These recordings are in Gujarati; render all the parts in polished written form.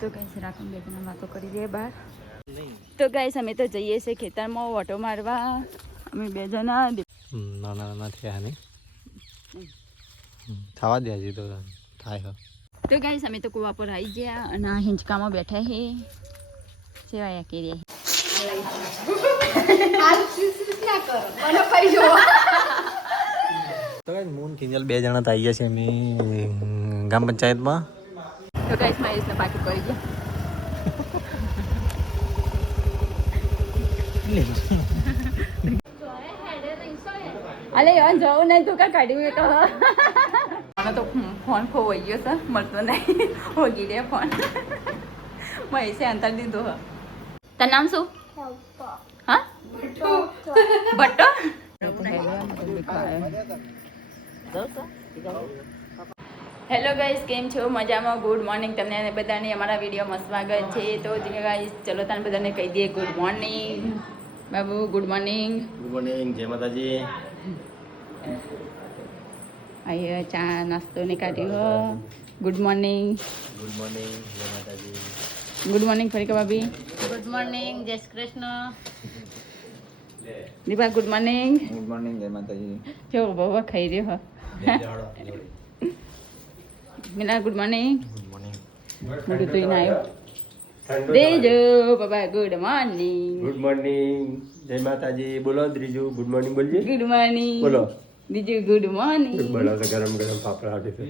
તો ગાઈસ રાખમ બેન વાતો કરી દે બહાર. તો ગાઈસ અમે તો જઈએ છીએ ખેતરમાં ઓટો મારવા. અમે બે જણા નાના થયા ને થવા દે હજી તો થાય. તો ગાઈસ અમે તો કુવા પર આવી ગયા અને આ હિંચકામાં બેઠા હે સેવાયા કરી તો મૂન કિંજલ બે જણા આવી ગયા છે અમે ગ્રામ પંચાયતમાં. તો ગાઈસ મહેશને પાકી પડી ગયા. અલે યાર જવું નહીં તું કા કાઢ્યું તો મને તો ફોન ખોવાઈ ગયો છે મળતો નહીં હોગી દે ફોન મહેશે અંતર દીધો હ. તાર નામ શું? હા ભટ્ટો. હેલો ગાઈસ કેમ છો? મજામાં? ગુડ મોર્નિંગ તમને બધાને અમારા વિડીયોમાં સ્વાગત છે. તો ગાઈસ ચલો તને બધાને કહી દઈએ good morning. Babu good morning. Good morning, જય માતાજી. અહીંયા ચા નાસ્તો ને કાઢ્યો. Good morning. ગુડ મોર્નિંગ, જય માતાજી. ગુડ મોર્નિંગ ફરીકા ભાભી. ગુડ મોર્નિંગ, જય Shri Krishna. Deepa good morning. Good morning, જય માતાજી. જો બહુ ખાઈ રહ્યો મિલા ગુડ મોર્નિંગ. Good morning. બધું તો આવ્યો દેજો બાબા ગુડ મોર્નિંગ. ગુડ મોર્નિંગ, જય માતાજી. બોલો ત્રીજું ગુડ મોર્નિંગ બોલજે. Good morning. બોલો. બીજું ગુડ મોર્નિંગ. બોલો તો ગરમ ગરમ પાપડ આવડે છે.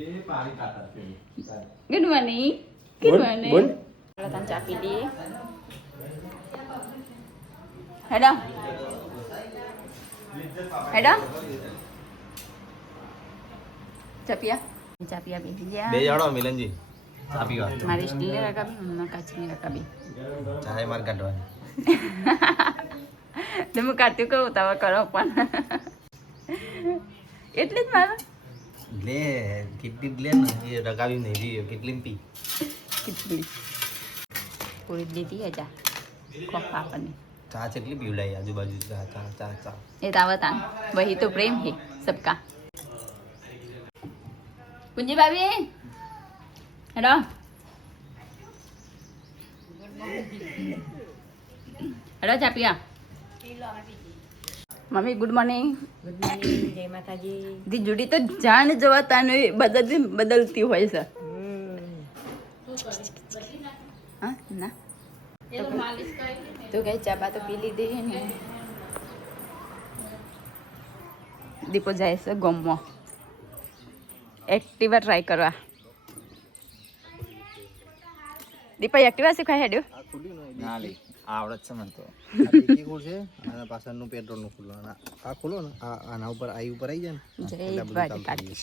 Good morning. ગુડ બોલ, મોર્નિંગ. બોલ. તને ચા પી લઈએ. હેડો હેડો ચાપિયા બેસી બે ગયા. જાડો મિલનજી ચા પીવા. મારી સ્ટીલની રકાબી મમ્મા કાચની રકાબી. ચાય માર કાઢવાની. તમે કાઢ્યું કહું તમે કરો પણ એટલે જ મારે લે કેટલી લે ને એ રગાવી નહીં રહી કેટલી પી. કેટલી પૂરી લીધી હજા ખોખા આપણને ચા કેટલી પીવડાય આજુબાજુ ચા ચા ચા ચા. એ તાવતા વહી તો પ્રેમ है सबका. कुंजी भाभी हेलो हेलो चापिया mummy good morning. Good morning, જય માતાજી. दी जुड़ी तो जान जवाता नहीं बदलती હોય છે. हाँ ना तो गई चाबा तो पी લીધી ને. દીપો જાય છે ગોમમાં એક્ટિવા ટ્રાય કરવા. દીપા એક્ટિવા શીખવા હેડ્યો. ના લે આવડત છે મને તો. આ ટીકી ખોલ છે અને પાછળનું પેટ્રોલનું ખુલ્લો આ ખોલો ને આના ઉપર ઉપર આવી જાય ને જય એટલે બધું દ્વારકા ચાલુ થઈ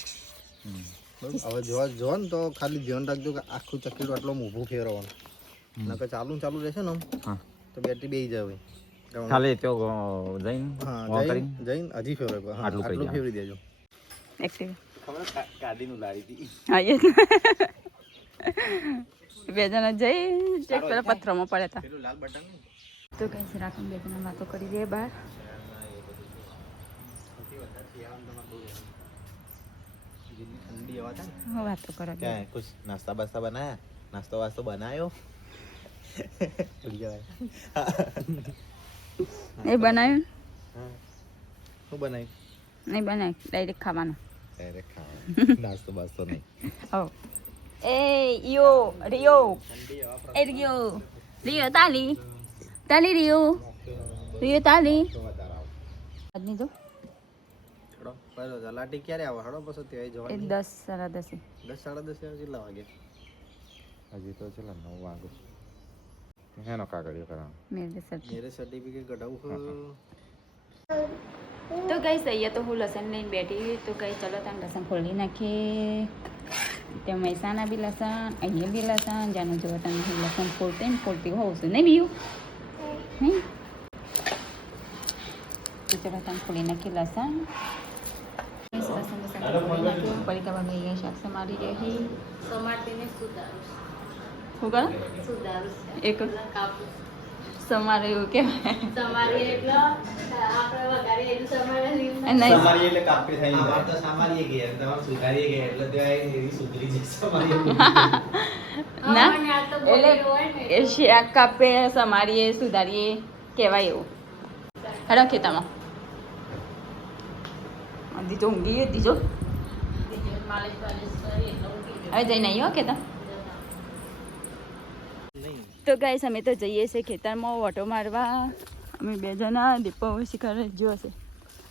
જાય. હવે જો ને તો ખાલી ધ્યાન રાખજો કે આખું ચકીડું આટલો ઊભું ફેરવવાનું. નકર ચાલુ રહેશે ને તો બેટરી બેસી જાય. ખાલી તો જઈને હા જઈને હજી ફેરવે આટલું ફેરવી દેજો. એક્ટિવા ખબર ગાડીનું લાવી હતી. હા એ બે જણા જઈ ચેક પેલા પથ્થરમાં પડ્યા હતા. પેલું લાલ બટન તો કઈ રાખમ બે જણા વાતો કરી દે બહાર. ठंडी हवा था હું વાતો કરો क्या है कुछ नाश्ता वास्ता बनाया नाश्ता वास्ता बनायो એ બનાવ્યું શું બનાવ્યું નહીં બનાવ્યું ડાયરેક્ટ ખાવાનું. અરે નાસ્તો વાસ્તો નહીં ઓ એ રિયો એ રિયો તાલી રિયો તાલી આજની જો છોડો પહેલો લાટી ક્યારે આવે હડો પછી ત્યાં એ જવાની 10 સાડા 10 10 સાડા 10 કેટલા વાગે હજી તો ચલો 9 વાગે હેનો કાગળિયો કરવાનો. મેરે સર્ટિફિકેટ કઢાવું તો ગઈ અહીંયા તો હું લસણ લઈને બેઠી. તો ગઈ ચલો તમે લસણ ફોડી નાખીએ. ત્યાં મહેસાણા બી લસણ અહીંયા બી લસણ જાનું જોવા તમે હું લસણ ફોડતી હોઉં છું નહીં બીયું નહીં. તો ચલો તમે ફોડી નાખીએ લસણ. પડીકા બાબા અહીંયા શાક સમારી રહી. સમારતીને સુધારું. શું કરો સુધારું. એક કાપું. સમારે એવું કહેવાય. સમારીએ એટલે આપણે વઘારીએ એટલું સમારે નહીં. નહીં અમારી એટલે કાપી થઈ અમાર તો સામારીએ ગયા તમારે સુધારીએ ગયા એટલે ત્યાં એવી સુધરી જશે અમારી ના મને આ તો બોલેલું હોય ને એટલે એ શાક કાપે સમારીએ સુધારીએ કહેવાય એવું હેડો ખેતરમાં દીજો ઊંઘી ગયો દીજો માલિશ બાલિશ કરી એટલે ઊંઘી ગયો. હવે જઈને આવ્યો ખેતર તો ગાઈસ અમે તો જઈએ છીએ ખેતરમાં ઓટો મારવા અમે બે જણા દીપો શિખર જો છે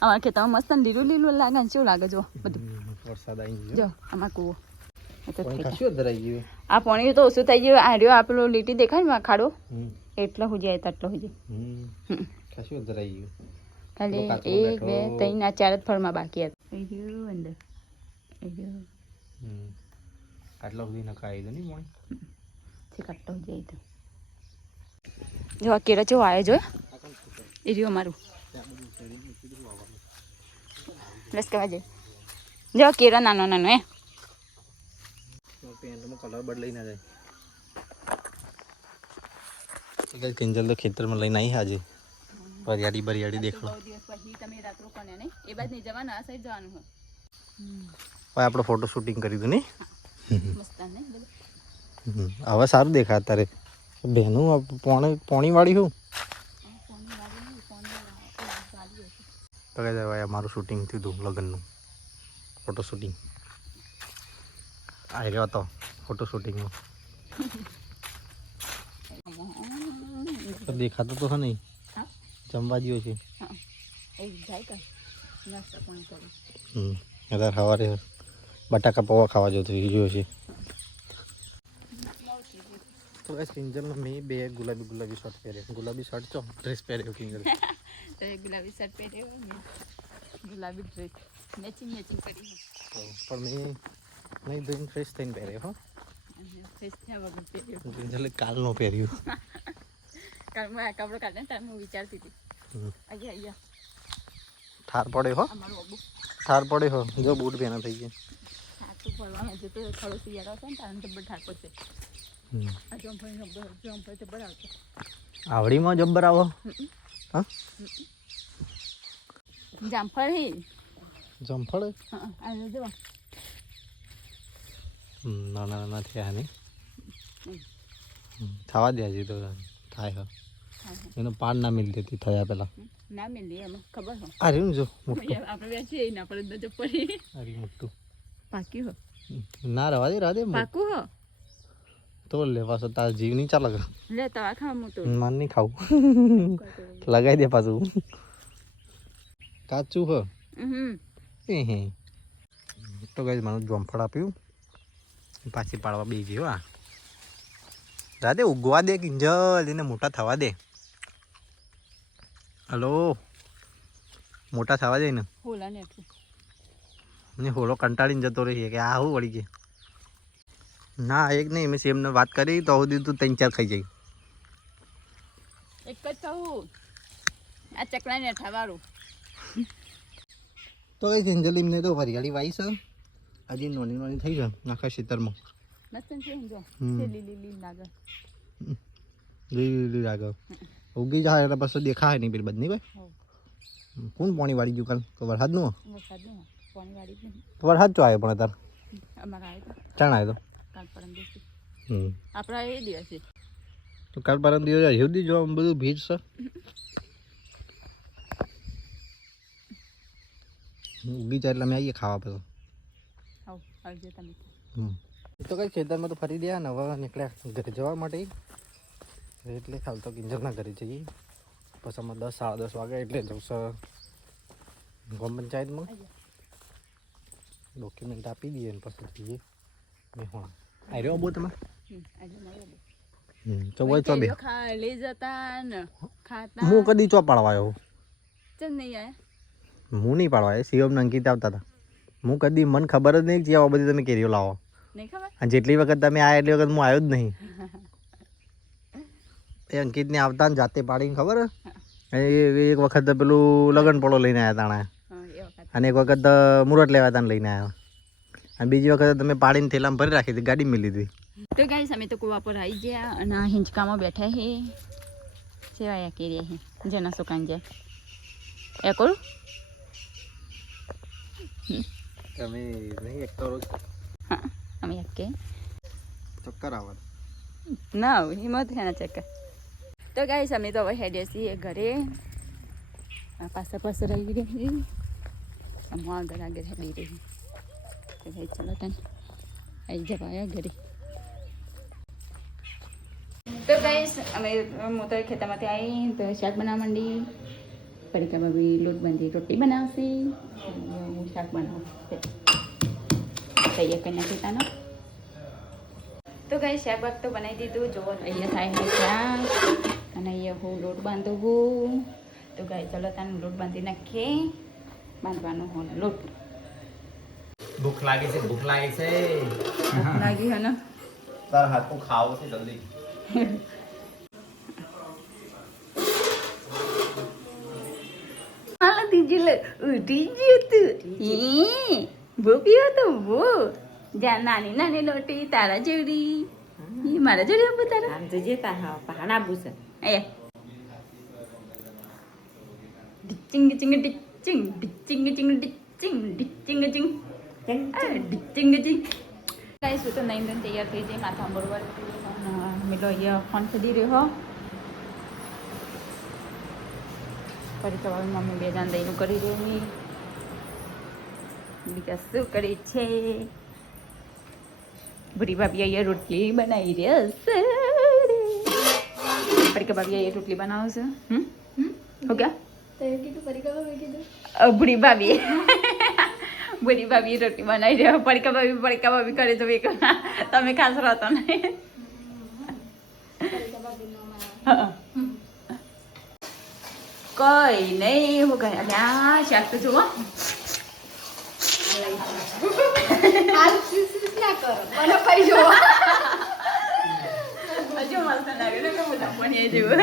અમારા ખેતરમાં મસ્ત ને લીલું લીલું લાગે ને શું લાગે જો બધું વરસાદ આવી જો અમારા કૂવો એ તો ખેતર. કશું ધરાઈ ગયું આ પાણી તો ઓછું થઈ ગયું આ રહ્યો આ પેલો લીટી દેખાય ને આ ખાડો એટલો હું જાય એટલો હું જાય કશું ધરાઈ ગયું ખાલી કાચો 1 બેઠો. 2 3 આ 4 જ ફળમાં બાકી હતા એ રહ્યો અંદર એ રહ્યો આટલા સુધી નખાઈ દે નહીં છે કાઢતો જાય તો જો આ કેળા ચેવો આવ્યો જો એ રહ્યો અમારું રસ કરવા જાય જો આ કેળા નાનો નાનો પેન્ટમાં કલર બદલાઈ ના જાય કિંજલ તો ખેતરમાં લઈને આવી આજે બરિયાળી બરિયાળી દેખલો બહુ દિવસ પછી તમે રાત્રો કોને નહીં એ બાદ નહીં જવાનું આ સાઈડ જવાનું હોય હવે આપણે ફોટો શૂટિંગ કરી દીધું નહીં મસ્ત નહીં બધું હવે સારું દેખાય તારે બહેનું પોણી વાળી હું તો કહે ભાઈ અમારું શૂટિંગ થયું હતું લગ્નનું ફોટો શૂટિંગ આવી રહ્યો હતો ફોટો શૂટિંગમાં તો દેખાતો તો નહીં હા જમવા જેવો છે હા એ જાય કર નાસ્તો પણ કરો અત્યારે સવારે બટાકા પૌવા ખાવા જતો જોયો છે તો બસ કિંજલનો મેં બે ગુલાબી શર્ટ પહેર્યો ગુલાબી શર્ટ ચો ડ્રેસ પહેર્યો કિંજલ તો એ ગુલાબી શર્ટ પહેર્યો ને ગુલાબી ડ્રેસ મેચિંગ કરી પણ મેં નહીં ધોઈને ફ્રેશ થઈને પહેર્યો હો ફેસ થયા વગર પહેર્યો કિંજલે કાલનો પહેર્યું કારણ મેં આ કપડો કાઢે ને ત્યારે હું વિચારતી હતી અહીંયા ઠાર પડે હો અમારું અબુ ઠાર પડે હો જો બૂટ પહેના થઈ ગયા સાચું ફરવામાં જતો થોડો શિયાળો છે ને તારે જબ્બર ઠાર પડશે આ જમ્પર જબ્બર આવશે આવડીમાં જબ્બર આવો હા જામફળ હે જમફળ હા આ જો નાના નાના થયા નહીં થવા દે હજી તો થાય હો એનો પાન ના મિલ દેતી થયા પેલા ના મેલી એમાં ખબર હો આ રહ્યું ને જો મોટું આપણે બેસીએ ના પડે તો પડી આ રહ્યું મોટું પાકી હો ના રવા દે પાકું હો તો લેવા છો તાર જીવ નહીં ચાલે લે તવા ખાવ હું તો માન નહીં ખાવું લગાવી દે પાછું કાચું હો હે તો કઈ મારું જોમફળ આપ્યું પાછી પાડવા બે ગયો આ રાધે ઉગવા દે કિંજલ એને મોટા થવા દે હલો મોટા થવા દે ને હોલા ને એટલું ને હોળો કંટાળીને જતો રહી કે આ હું વળી કે ના એક નહીં મેં સેમને વાત કરી તો સુધી તું 3-4 ખાઈ જાય એક જ કહું આ ચકલા ને ઠાવાળું તો કઈ કિંજલ એમને તો વરિયાળી વાઈ છે હજી નાની થઈ જાય આખા ખેતરમાં મસ્ત છે જો લીલી લાગે લીલી લાગે ઉગી જાય એટલે પછી દેખાય નહીં પેલી બધી ભાઈ કોણ પાણી વાળી ગયું કાલ તો વરસાદનું વરસાદનું પાણી વાળી જ નહીં વરસાદ ચો આવ્યો પણ તાર અમારા આવ્યો તો ચાણ આવ્યો કાલ પરમ દિવસે તો આપણા એ દિવસે તો કાલ પરમ દિવસ સુધી જો બધું ભીડ છે ઉગી જાય એટલે અમે આવીએ ખાવા પછી આવ આવજો તમે તો કઈ ખેતરમાં તો ફરી ગયા ને હવે નીકળ્યા ઘરે જવા માટે એટલે હાલ તો કિંજલના ઘરે જઈએ પછી અમે 10 સાડા 10 વાગે એટલે જવશે ગ્રામ પંચાયતમાં ડોક્યુમેન્ટ આપી દઈએ ને પછી જઈએ મેહોણા આવી રહ્યો બહુ તમે આજે મળ્યો તો બોય તો બે ખા લઈ જતા ને ખાતા હું કદી ચો પાડવા આવ્યો ચમ નહીં આયા હું નહીં પાડવા આવ્યો શિવમ અંકિત આવતા હતા હું કદી મને ખબર જ નહીં કે આવા બધી તમે કેરીઓ લાવો નહીં ખબર અને જેટલી વખત તમે આવ્યા એટલી વખત હું આવ્યો જ નહીં એ અંકિતને આવતા ને જાતે પાડીને ખબર એક વખત પેલું લગન પડો લઈને આવ્યા તાણે હા એ વખત અને એક વખત મુહૂર્ત લેવા તાને લઈને આવ્યા અને બીજી વખત તમે પાડીને થેલામાં ભરી રાખી હતી ગાડી મેલી દીધી તો ગાઈસ અમે તો કુવા પર આવી ગયા અને આ હિંચકામાં બેઠા હે સેવાયા કેરી હે જેના સુકાન જાય એ કરું તમે નહીં એક તો રોજ હા અમે એક કે ચક્કર આવે ના હિંમત છે ને ચેક તો ગાઈસ અમે તો હવે હેડે છીએ ઘરે પાસે પાસે રહી રહી આગળ આગળ હેડી રહી તો ભાઈ ચલો તને આવી જવાયા ઘરે તો ગાઈસ અમે હું તો ખેતરમાંથી આવી તો શાક બનાવવા માંડી પડીકા ભાભી લોટ બાંધી રોટી બનાવશે હું શાક બનાવશે તૈયાર કરી નાખી તાનો તો ગાઈસ શાક બાક તો બનાવી દીધું જો અહીંયા થાય છે શાક અને અહીંયા હું લોટ બાંધું તો ગાય ચલો તાને લોટ બાંધી નાખીએ બાંધવાનો હું લોટ ભૂખ લાગી છે ભૂખ લાગી હે ને તાર હાથનું ખાવું છે જલ્દી હાલ દીજી લે ઉઠી ગયું તું બહુ પીવો તો બહુ જ્યાં નાની નાની લોટી તારા જેવડી મારા જોડે આપું તારા આમ તો જે તારા પહાડ આપું છે અહીંયા ડિચિંગ ડિચિંગ ડિચિંગ ડિચિંગ ડિચિંગ ડિચિંગ ડિચિંગ ડિચિંગ ડિચિંગ ડિચિંગ ગાઈસ હું તો નહીં ધોઈને તૈયાર થઈ જઈ માથા બરોબર મેલો અહીંયા ફોન કરી રહ્યો ફરી સવાર મમ્મી બે જાણ દહીંનું કરી રહી બીજા શું કરી છે બુરી ભાભી અહીંયા રોટલી બનાવી રહ્યા છે ફરી કે ભાભી અહીંયા રોટલી બનાવશે હો ગયા બુરી ભાભી બુરી ભાભી રોટી બનાવી રહ્યા પડકા ભાભી કરે તો તમે ખાસ રહતો નહીં કઈ નહીં હું ગયા અલ્યા શાક તો જુઓ હજુ મસ્ત લાગે ને કે બધા પણ એ જેવું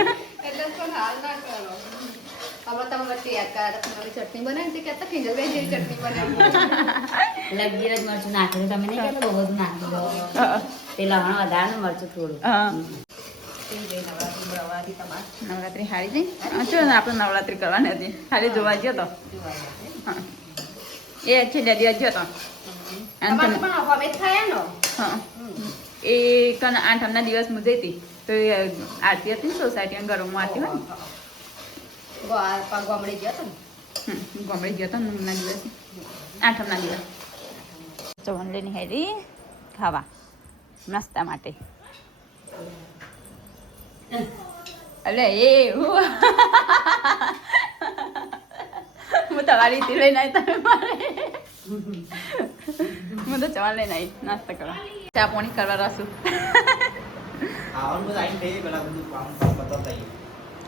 ચટણી બનાવી કેતા ખીજલભાઈ જેવી ચટણી બનાવી લગી જ મરચું નાખેલું તમે નહીં કહેતા બહુ બધું નાખી દો તે લવણ વધારે ને મરચું થોડું નવરાત્રી હારી જઈ ચલો ને આપણે નવરાત્રી કરવાની હતી ખાલી જોવા ગયો તો એ છેલ્લા દિવસ ગયો તો હા એ કન આઠમના દિવસ હું જઈ હતી તો એ આરતી હતી ને સોસાયટીમાં ઘરોમાં આરતી હોય ને ગોમડી ગયો તો ગોમડે ગયો હતો ના દિવસ આઠમના દિવસ ચવન લઈને હેરી ખાવા નાસ્તા માટે અલે એ હું તમારી થી લઈને આવી તમે મારે હું તો ચવાન લઈને આવી નાસ્તા કરવા ચા પાણી કરવા રાશું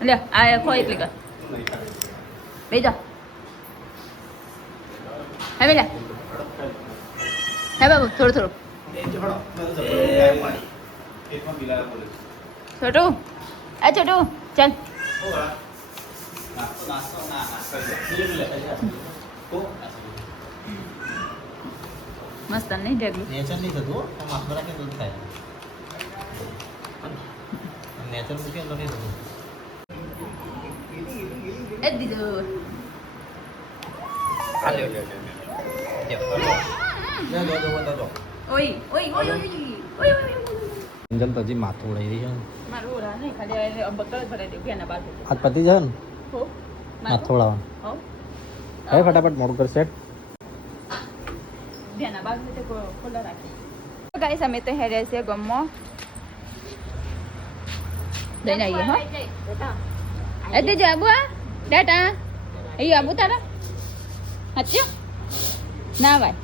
લે આ ખો એટલી કર બેજા હે બેલા હે બાબુ થોડું થોડું છોટું આ છોટું ચાલ મસ્ત નહીં ઢગલું નેચર નહીં થતું માથમાં રાખીને દૂધ થાય નેચર મૂકીને તો નહીં થતું એ દીધું ઓય ઓય ઓય ઓય કિંજલ તો હજી માથું ઉડાઈ રહી છે મારું ઓલા નહીં ખાલી બકલ ભરાઈ દઉં ઘેરના બાજુ હાથ પતી જાય ને હો માથું ઉડાવવાનું હો હવે ફટાફટ મોડું કર સેટ ઘેરના બાજુ તે ખોલા રાખી તો ગાઈસ અમે તો હેરે છે ગમો લઈને આવીએ હો એ તે જાબુ આ ડાટા અહીં આબુ તારા હાચ્યો ના ભાઈ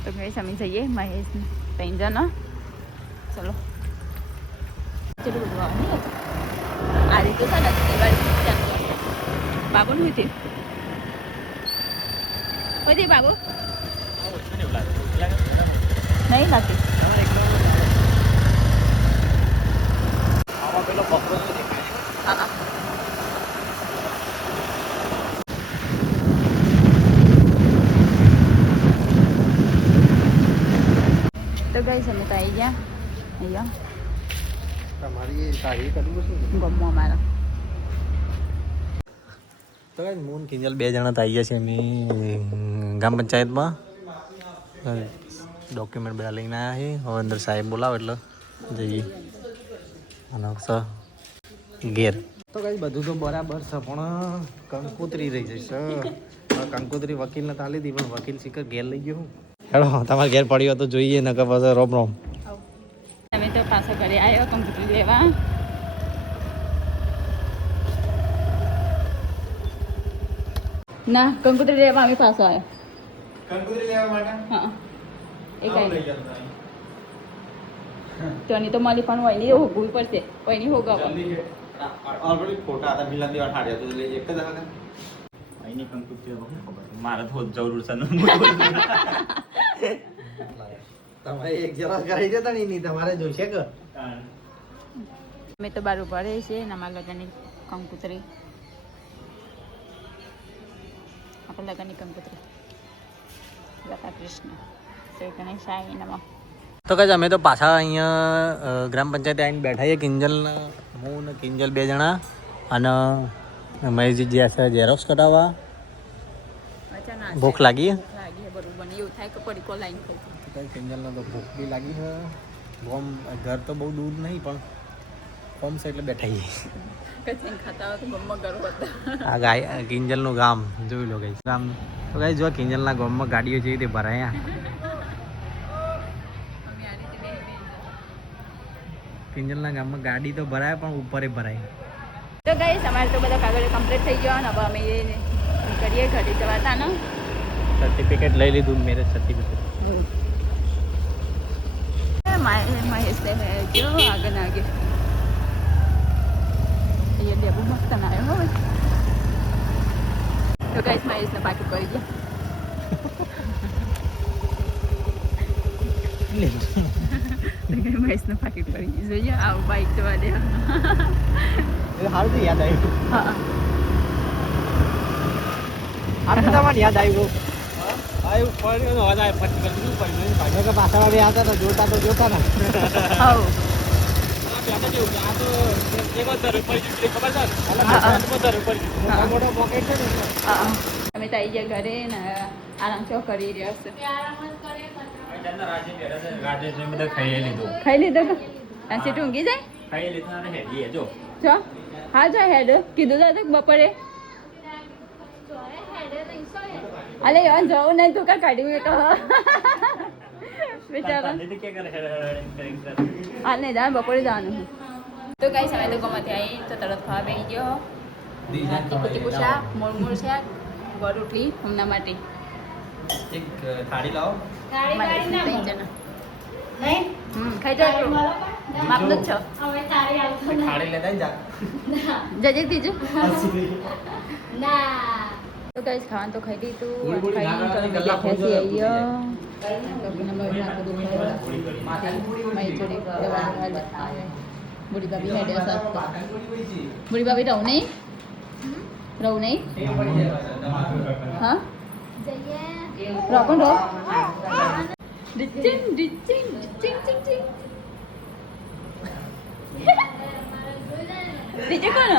તો ગાઈસ અમે જઈએ મહેશ ત્રણ જણા ચલો ચલો બધું આવવાનું આ રીતે છે ને દિવાળી બાબુનું હતી કોઈ બાબુ નહીં લાગતી હા તો ગાઈસ અમે તો આવી ગયા અહીંયા તમારી સારી કરવું શું ગમો અમારા તો કઈ મૂન કિંજલ બે જણા તો આવી ગયા છે એમની ગ્રામ પંચાયતમાં ડોક્યુમેન્ટ બધા લઈને આવ્યા છે. હવે અંદર સાહેબ બોલાવે એટલે જઈએ. અને ઘેર તો કઈ બધું તો બરાબર છે, પણ કંકોત્રી રહી જશે. કંકોત્રી વકીલને તાલી હતી, પણ વકીલ શીખર ઘેર લઈ ગયો. હેડો તમારે ઘેર પડ્યો તો જોઈએ ને કે પછી રોમ રોમ. તમે તો પાછો ઘરે આવ્યો કંકોત્રી લેવા. ના કંકોત્રી લેવા અમે પાછો આવ્યો. કંકોત્રી લેવા માટે હા એ કઈ તો નહીં તો મારી પણ હોય નહીં હોગવું પડશે. હોય નહીં હોગવા ઓલરેડી ફોટા હતા મિલન દેવા ઠાડ્યા તો લઈ એક જ હતા. અહીંની કંકુત્રી મારે તો જરૂર છે ને. તમારે એક જરા કરાઈ દેતા નહીં, તમારે જોઈશે કે અમે તો બાર ઉભા રહે છે ને અમારા લગ્નની કંકોત્રી. આપણા લગ્નની કંકોત્રી રાધા કૃષ્ણ શ્રી ગણેશાય નમઃ. તો કઈ અમે તો પાછા અહીંયા ગ્રામ પંચાયત આવીને બેઠા છીએ. કિંજલ હું ને કિંજલ 2 જણા અને મહેશજી જ્યાં છે ઝેરોક્સ કઢાવવા. ભૂખ લાગી લાગી બરોબર એવું થાય કે પડીકો લાઈન ખાઉં. કઈ કિંજલને તો ભૂખ બી લાગી છે. ગોમ ઘર તો બહુ દૂર નહીં, પણ કોમ છે એટલે બેઠા છીએ. કચીન ખાતા હોય તો મમ્મા ગરમ હતા. આ ગાય કિંજલનું ગામ જોઈ લો ગઈ ગામ. તો કઈ જો કિંજલના ગામમાં ગાડીઓ છે તે ભરાયા. કિંજલના ગામમાં ગાડી તો ભરાય પણ ઉપર ભરાય. તો ગઈ અમારે તો બધા કાગળ કમ્પ્લીટ થઈ ગયો ને હવે અમે કરીએ ઘરે જવાતા ને. સર્ટિફિકેટ લઈ લીધું, મેરેજ સર્ટિફિકેટ. મહેશ જો આગળ આગે અહીંયા ડેબુ મસ્ત ના આવ્યો હવે. તો ગઈ મહેશને પાકીટ કરી ગયા. મહેશને પાકીટ કરી ગયું. જોઈએ આવું બાઈક જવા દે. સારું યાદ આવ્યું. હા આપણે તમારે યાદ આવ્યું. પાછળ હતા તો જોતા ને. મોટો પોકેટ છે ને. અમે તો આવી ગયા ઘરે ને આરામ ચો કરી રહ્યા છે. ખાઈ લીધો કે સીટ ઊંઘી જાય જો. હા જો હેડ કીધું તો બપોરે. અલે યાર જવું નહીં તું કા કાઢી તો બિચારા. હા નહીં જવાનું બપોરે જવાનું. તો કઈ સમય તો ગમતી આવી તો તરત ખાવા બેસી ગયો. તીખું શાક મોળ શાક ગોળ રોટલી હમણાં માટે. એક થાળી લાવો. ત્રણ જણા ખાઈ જાઓ માપનું જ છો. થાળી લેતા જા. જજે ત્રીજું તો કઈ ખાવાનું તો ખાઈ લીધું. બુડી ભાભી હેડે બુડી ભાભી રહું નહીં હા રોકન રો ડિચિંગ ડિચિંગ ડિચિંગ ડિચિંગ ડીજે કોણ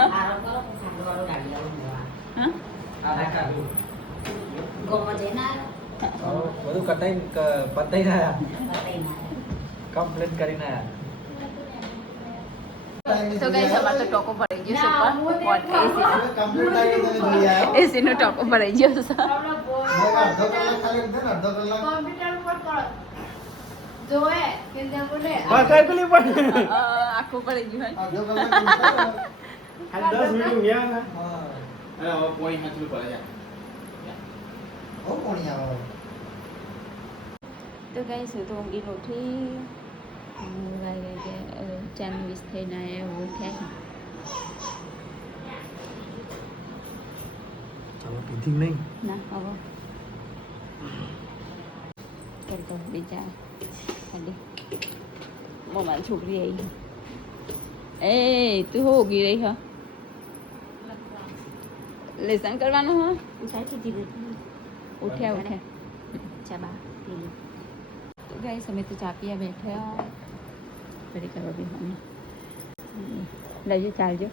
હા બધું કટાઈ પતાઈ ના કમ્પ્લીટ કરીને તો ગઈ અમારે તો ટોકો ભરાઈ ગયો છે. એસી નો ટોકો ભરાઈ ગયો છે. આખું પડી ગયું તો ગઈ શું તો ઊંઘી ઉઠી 4:20 થઈને એવું થાય. ચાલો પીધી નહીં ના હવે કરતો બીજા ખાલી મારી છોકરી આવી. એ તું હો ઉગી રહી હા લેસન કરવાનું હા ઉઠ્યા ચાબા તો ગાઈ સમય તો ચાપિયા બેઠા ફરી કરવા બી અમે લઈ ચાલજો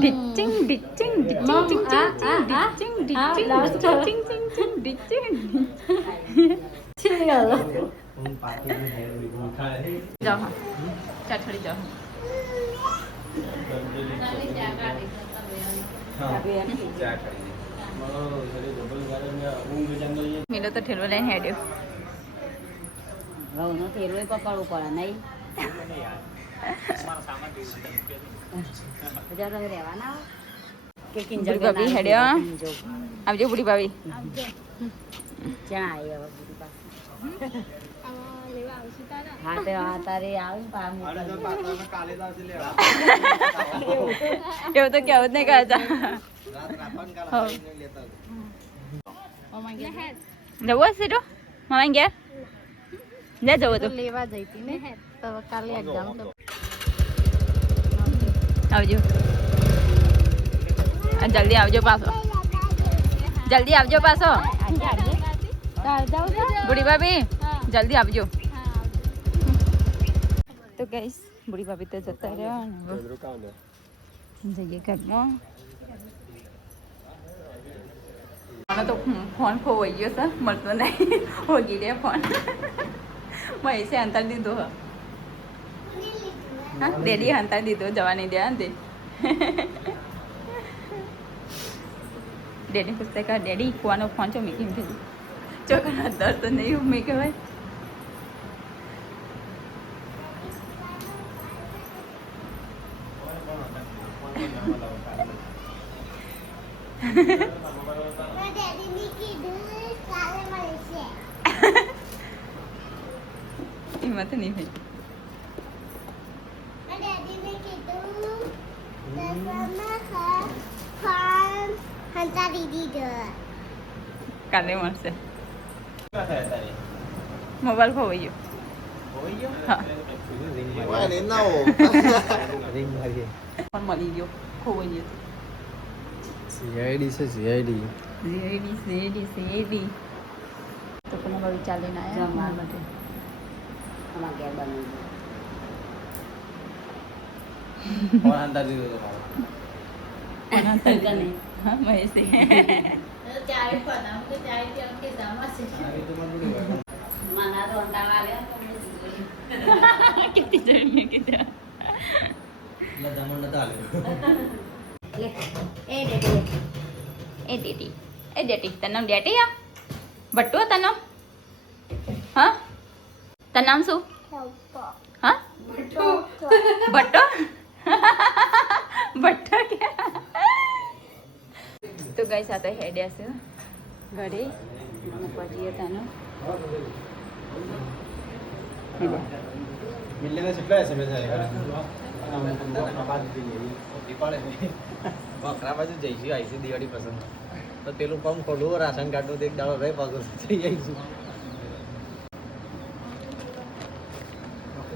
ડિચિંગ ડિચિંગ ડિચિંગ ડિચિંગ ડિચિંગ ડિચિંગ ડિચિંગ ડિચિંગ જાઓ હા ચાઠડી જાઓ મીલો તો ઠેલો લઈને હેડ્યો ઘઉંનો થેલો પકડવું પડે નહીં બધા તમે રહેવાના હો? કે કિંજલ બુડી ભાભી હેડ્યો આવજો બુડી ભાભી ક્યાં આવી હવે બધી પાસે હા તે આ તારે આવી પા એવું તો કેવું જ નહીં કરતા જવું હશે તો મામા ગયા ના જવું તો લેવા જઈ હતી ને તો કાલે એક્ઝામ તો આવજો જલ્દી આવજો પાછો જલ્દી આવજો પાછો બુડી ભાભી જલ્દી આવજો તો ગઈશ બુડી ભાભી તો જતા રહ્યા ને જઈએ ઘરમાં મને તો ફોન ખોવાઈ ગયો છે મળતો નહીં હોગી રે ફોન મહેશે અંતર દીધો હા ડેડી અંતર દીધો જવા નહીં દે તે ડેડી પૂછતે કા ડેડી કુવાનો ફોન છો મીકી મીકી ચોકના દર તો નહીં મેં કહેવાય હિંમત નહીં ભાઈ કાલે મળશે મોબાઈલ ખોવાઈ ગયો હા પણ મળી ગયો ખોવાઈ ગયો સીઆઈડી છે સીઆઈડી સીઆઈડી તો પણ હવે ચાલીને આવ્યા જમવા માટે અમારા ઘેર બનાવી હા મહેશે મારા તો અંટાળા લે કેટલી જણી કીધા એ ડેડી એ ડેટી તારું નામ ડેટી આ બટ્ટુ તારું નામ હા તારું નામ શું હા બટ્ટો બટ્ટો ક્યાં તો ગઈ સાથે હેડ્યા છે ઘરે પછી તાનો મિલને કેટલા એસએમએસ આયા બકરા બાજુ જઈશું આઈસી દિવાળી પસંદ તો પેલું પંપ ખોલું રાશન કાર્ડ એક દાડો રહી પાછો જઈ આવીશું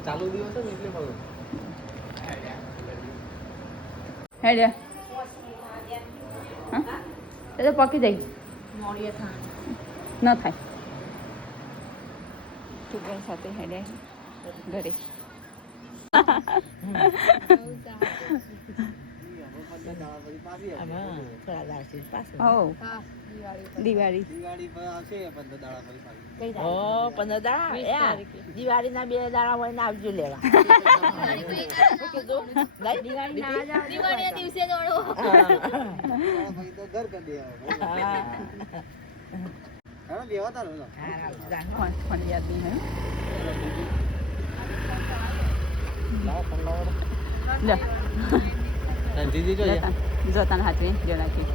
ચાલુ દિવસ ને એટલે પાછું હેડ્યા હા એ તો પકી જાય ન થાય તું ગઈ સાથે હેડ્યા ઘરે હો દિવાળી દિવાળીના 2 દાડા હોય ને આવજો લેવા દિવાળી દિવસે દોડો ફોન યાદ નહીં હોય જોતાને હાથવી જો નાખી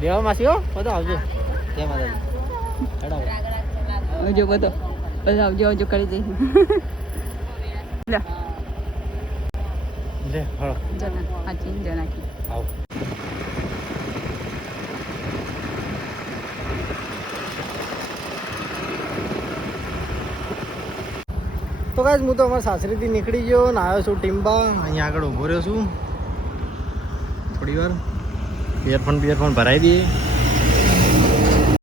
દેવા માસી હો બધો આવજો જય માતાજી આવજો બધો આવજો કરી જઈ લે હળો જોતા હાથવી જો નાખી આવ તો ગાઈસ હું તો અમારા સાસરીથી નીકળી ગયો ને આવ્યો છું ટીમ્બા અહીંયા આગળ ઊભો રહ્યો છું થોડી વાર ઇયરફોન ભરાઈ દઈએ